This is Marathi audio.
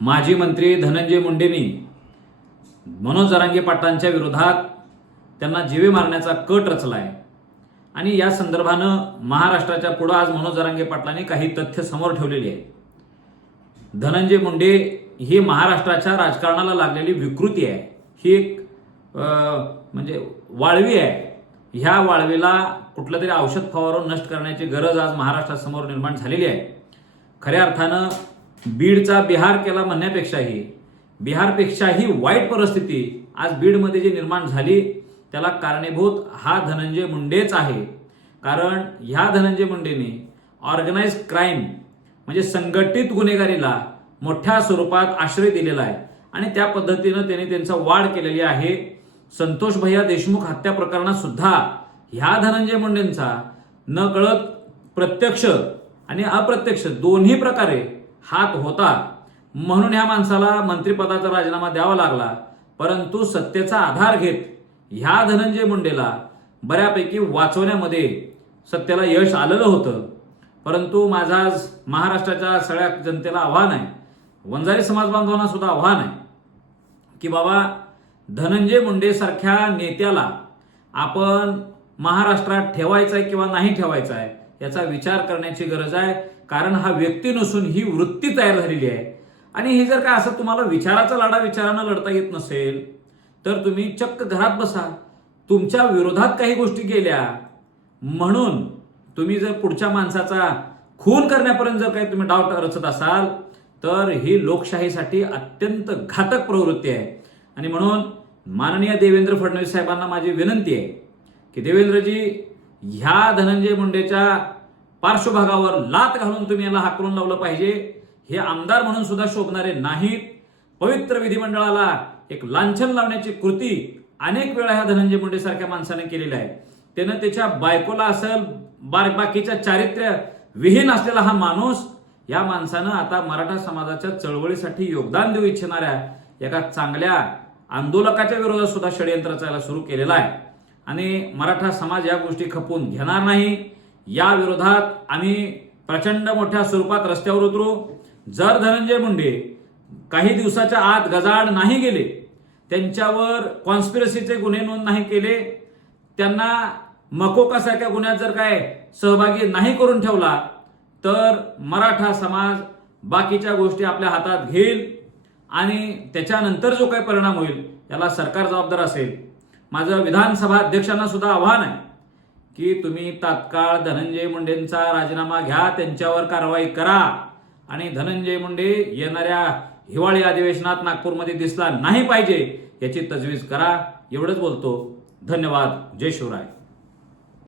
माजी मंत्री धनंजय मुंडेंनी मनोज जरांगे पाटलांच्या विरोधात त्यांना जीवे मारण्याचा कट रचलाय आणि या संदर्भानं महाराष्ट्राच्या पुढे आज मनोज जरांगे पाटलांनी काही तथ्य समोर ठेवलेली आहे। धनंजय मुंडे ही महाराष्ट्राच्या राजकारणाला लागलेली विकृती आहे। ही एक म्हणजे वाळवी आहे। ह्या वाळवीला कुठलं तरी औषध फवारून नष्ट करण्याची गरज आज महाराष्ट्रासमोर निर्माण झालेली आहे। खऱ्या अर्थानं बीडचा बिहार केला म्हणण्यापेक्षाही बिहारपेक्षाही वाईट परिस्थिती आज बीडमध्ये जी निर्माण झाली त्याला कारणीभूत हा धनंजय मुंडेच आहे। कारण ह्या धनंजय मुंडेने ऑर्गनाइज क्राईम म्हणजे संघटित गुन्हेगारीला मोठ्या स्वरूपात आश्रय दिलेला आहे आणि त्या पद्धतीनं त्यांनी त्यांचा वाढ केलेली आहे। संतोष भैया देशमुख हत्या प्रकरणात सुद्धा ह्या धनंजय मुंडेंचा नकळत प्रत्यक्ष आणि अप्रत्यक्ष दोन्ही प्रकारे हात होता, म्हणून ह्या माणसाला मंत्रिपदाचा राजीनामा द्यावा लागला। परंतु सत्तेचा आधार घेत ह्या धनंजय मुंडेला बऱ्यापैकी वाचवण्यामध्ये सत्तेला यश आलेलं होतं। परंतु माझा आज महाराष्ट्राच्या सगळ्या जनतेला आव्हान आहे, वंजारी समाज बांधवांना सुद्धा आव्हान आहे की बाबा धनंजय मुंडे सारख्या नेत्याला आपण महाराष्ट्रात ठेवायचा आहे किंवा नाही ठेवायचा आहे याचा विचार करण्याची गरज आहे। कारण हा व्यक्ती नसून ही वृत्ती तयार झालेली आहे आणि हे जर का असं तुम्हाला विचाराचा लढा विचारानं लढता येत नसेल तर तुम्ही चक्क घरात बसा। तुमच्या विरोधात काही गोष्टी गेल्या म्हणून तुम्ही जर पुढच्या माणसाचा खून करण्यापर्यंत जर काही तुम्ही डाव रचत असाल तर ही लोकशाहीसाठी अत्यंत घातक प्रवृत्ती आहे। आणि म्हणून माननीय देवेंद्र फडणवीस साहेबांना माझी विनंती आहे की देवेंद्रजी ह्या धनंजय मुंडेच्या पार्श्वभागावर लात घालून तुम्ही याला हाकलून लावलं पाहिजे। हे आमदार म्हणून सुद्धा शोभणारे नाहीत। पवित्र विधिमंडळाला एक लांछन लावण्याची कृती अनेक वेळा ह्या धनंजय मुंडे सारख्या माणसाने केलेली आहे। त्यानं त्याच्या बायकोला असेल बाकीच्या चारित्र्य विहीन असलेला हा माणूस, या माणसानं आता मराठा समाजाच्या चळवळीसाठी योगदान देऊ इच्छिणाऱ्या एका चांगल्या आंदोलकाच्या विरोधात सुद्धा षडयंत्र चालायला सुरू केलेला आहे आणि मराठा समाज या गोष्टी खपवून घेणार नाही। या विरोधात आम्ही प्रचंड मोठ्या स्वरूपात रस्त्यावर उतरू। जर धनंजय मुंडे काही दिवसाच्या आत गजाआड नाही गेले, त्यांच्यावर कॉन्स्पिरसीचे गुन्हे नोंद नाही केले, त्यांना मकोकासारख्या गुन्ह्यात जर काय सहभागी नाही करून ठेवला तर मराठा समाज बाकीच्या गोष्टी आपल्या हातात घेईल आणि त्याच्यानंतर जो काही परिणाम होईल याला सरकार जबाबदार असेल। माझं विधानसभा अध्यक्षांना सुद्धा आव्हान आहे की तुम्ही तात्काळ धनंजय मुंडेंचा राजीनामा घ्या, त्यांच्यावर कारवाई करा आणि धनंजय मुंडे येणाऱ्या हिवाळी अधिवेशनात नागपूरमध्ये दिसला नाही पाहिजे याची तजवीज करा। एवढंच बोलतो। धन्यवाद। जय शिवराय।